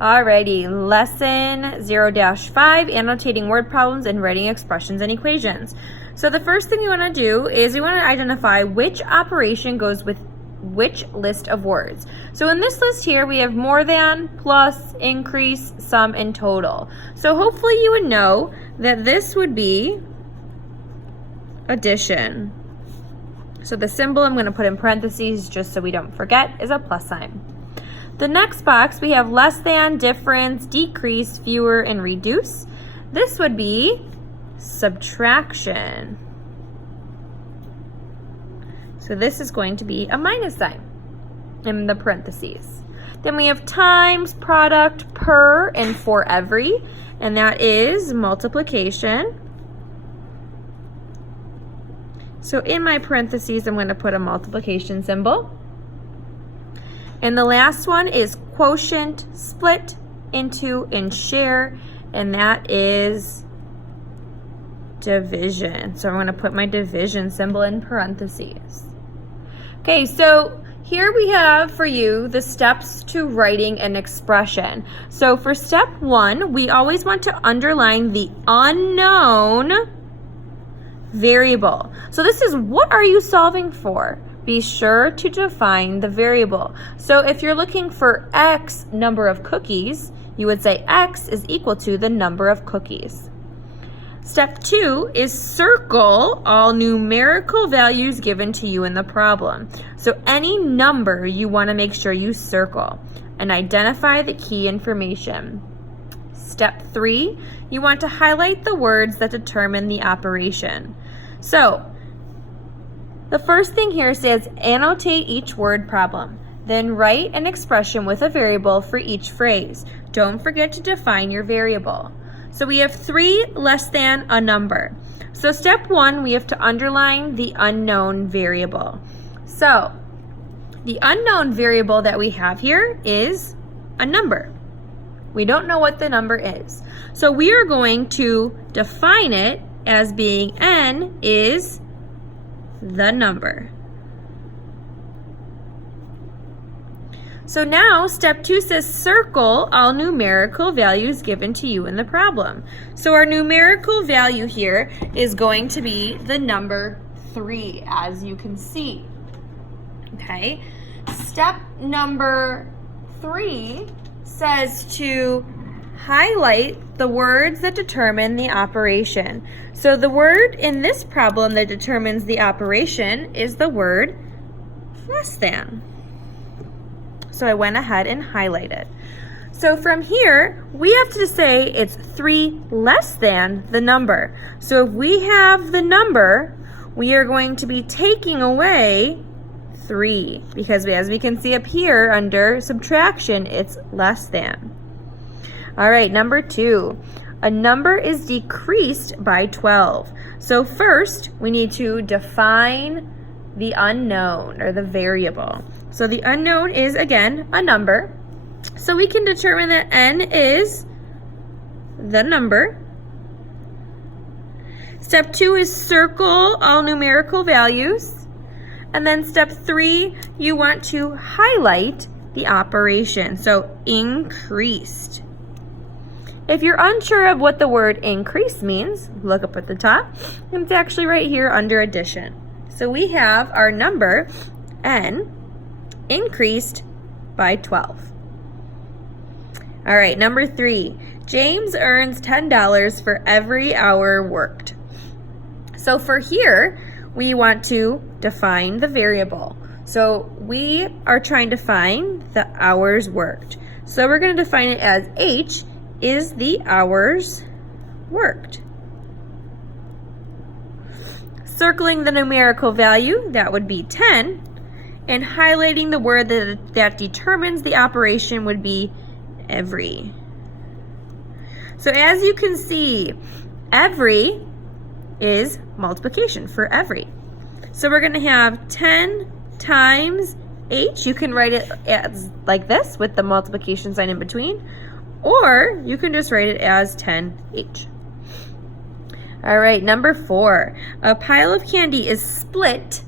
Alrighty, lesson 0-5, annotating word problems and writing expressions and equations. So the first thing we want to do is we want to identify which operation goes with which list of words. So in this list here, we have more than, plus, increase, sum, and total. So hopefully you would know that this would be addition. So the symbol I'm going to put in parentheses just so we don't forget is a plus sign. The next box, we have less than, difference, decrease, fewer, and reduce. This would be subtraction. So this is going to be a minus sign in the parentheses. Then we have times, product, per, and for every, and that is multiplication. So in my parentheses, I'm going to put a multiplication symbol. And the last one is quotient, split, into, and share, and that is division. So I'm going to put my division symbol in parentheses. Okay, so here we have for you the steps to writing an expression. So for step 1, we always want to underline the unknown variable. So this is, what are you solving for? Be sure to define the variable. So if you're looking for X number of cookies, you would say X is equal to the number of cookies. Step 2 is circle all numerical values given to you in the problem. So any number you want to make sure you circle and identify the key information. Step 3, you want to highlight the words that determine the operation. So the first thing here says annotate each word problem. Then write an expression with a variable for each phrase. Don't forget to define your variable. So we have 3 less than a number. So step 1, we have to underline the unknown variable. So the unknown variable that we have here is a number. We don't know what the number is. So we are going to define it as being n is the number. So now step 2 says circle all numerical values given to you in the problem. So our numerical value here is going to be the number 3, as you can see. Okay, step number 3 says to highlight the words that determine the operation. So the word in this problem that determines the operation is the word less than. So I went ahead and highlighted. So from here, we have to say it's 3 less than the number. So if we have the number, we are going to be taking away 3 because as we can see up here under subtraction, it's less than. All right, number 2, a number is decreased by 12. So first, we need to define the unknown or the variable. So the unknown is, again, a number. So we can determine that n is the number. Step 2 is circle all numerical values. And then step 3, you want to highlight the operation. So increased. If you're unsure of what the word increase means, look up at the top. It's actually right here under addition. So we have our number, n, increased by 12. All right, number 3, James earns $10 for every hour worked. So for here, we want to define the variable. So we are trying to find the hours worked. So we're going to define it as H is the hours worked. Circling the numerical value, that would be 10, and highlighting the word that determines the operation would be every. So as you can see, every is multiplication for every. So we're going to have 10 times H. You can write it as like this with the multiplication sign in between, or you can just write it as 10H. All right, number 4, a pile of candy is split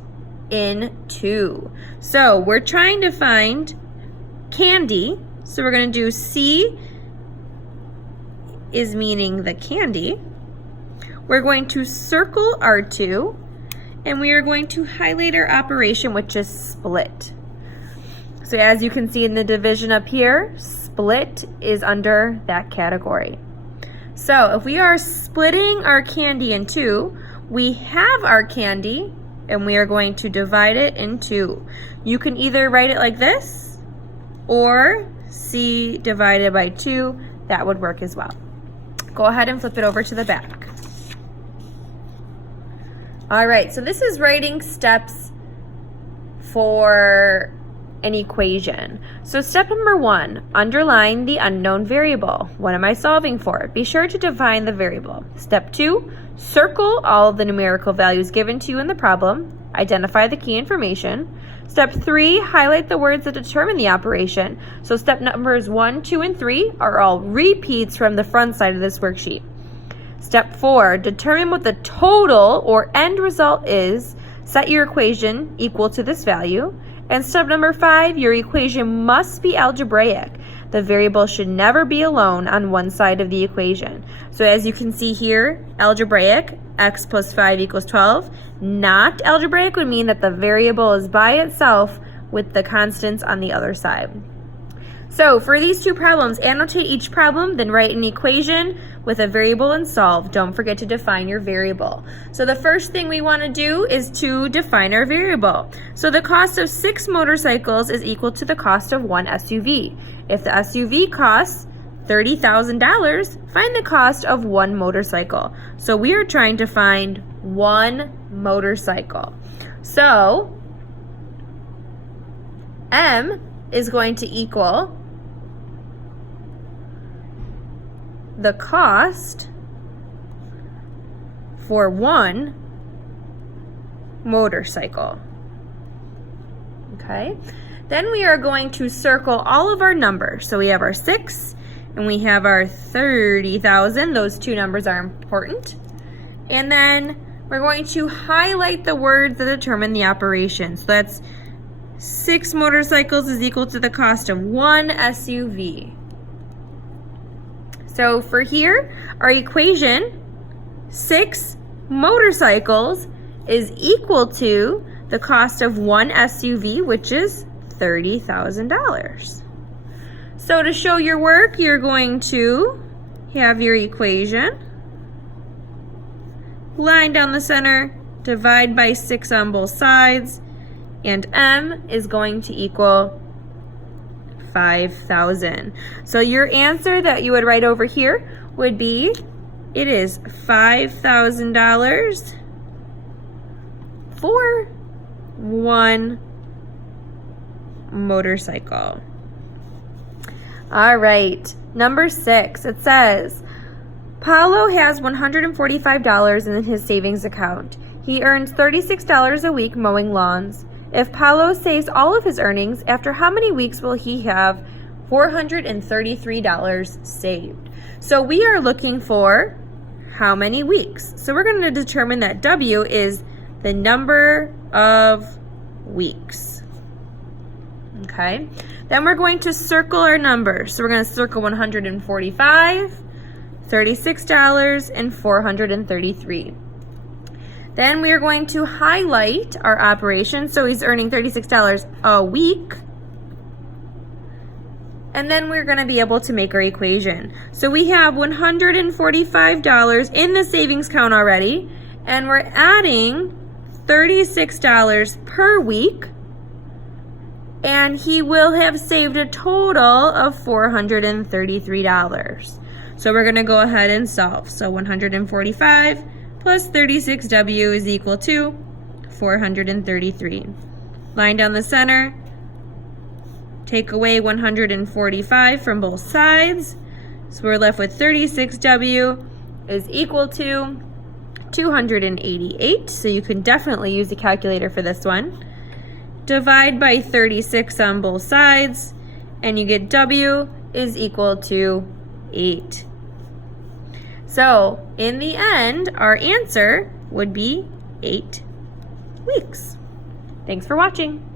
in 2. So we're trying to find candy, So we're going to do C is meaning the candy. We're going to circle R2, and we are going to highlight our operation, which is split. So as you can see in the division up here, split is under that category. So if we are splitting our candy in two, we have our candy, and we are going to divide it in two. You can either write it like this, or C divided by 2, that would work as well. Go ahead and flip it over to the back. All right, so this is writing steps for an equation. So step number 1, underline the unknown variable. What am I solving for? Be sure to define the variable. Step 2, circle all of the numerical values given to you in the problem. Identify the key information. Step 3, highlight the words that determine the operation. So step numbers 1, 2, and 3 are all repeats from the front side of this worksheet. Step 4, determine what the total or end result is. Set your equation equal to this value. And step number 5, your equation must be algebraic. The variable should never be alone on one side of the equation. So as you can see here, algebraic, x plus 5 equals 12. Not algebraic would mean that the variable is by itself with the constants on the other side. So for these two problems, annotate each problem, then write an equation with a variable and solve. Don't forget to define your variable. So the first thing we want to do is to define our variable. So the cost of 6 motorcycles is equal to the cost of 1 SUV. If the SUV costs $30,000, find the cost of 1 motorcycle. So we are trying to find 1 motorcycle. So M is going to equal the cost for 1 motorcycle. Okay, then we are going to circle all of our numbers. So we have our 6 and we have our 30,000. Those two numbers are important. And then we're going to highlight the words that determine the operation. So that's 6 motorcycles is equal to the cost of 1 SUV. So for here, our equation, 6 motorcycles is equal to the cost of 1 SUV, which is $30,000. So to show your work, you're going to have your equation, line down the center, divide by 6 on both sides, and M is going to equal 5,000. So your answer that you would write over here would be, it is $5,000 for 1 motorcycle. All right, number 6, it says, Paulo has $145 in his savings account. He earns $36 a week mowing lawns. If Paulo saves all of his earnings, after how many weeks will he have $433 saved? So we are looking for how many weeks. So we're going to determine that W is the number of weeks. Okay, then we're going to circle our numbers. So we're going to circle 145, $36, and 433. Then we are going to highlight our operation. So he's earning $36 a week. And then we're going to be able to make our equation. So we have $145 in the savings account already. And we're adding $36 per week. And he will have saved a total of $433. So we're going to go ahead and solve. So 145 plus 36W is equal to 433. Line down the center. Take away 145 from both sides. So we're left with 36W is equal to 288. So you can definitely use a calculator for this one. Divide by 36 on both sides, and you get W is equal to 8. So in the end, our answer would be 8 weeks. Thanks for watching.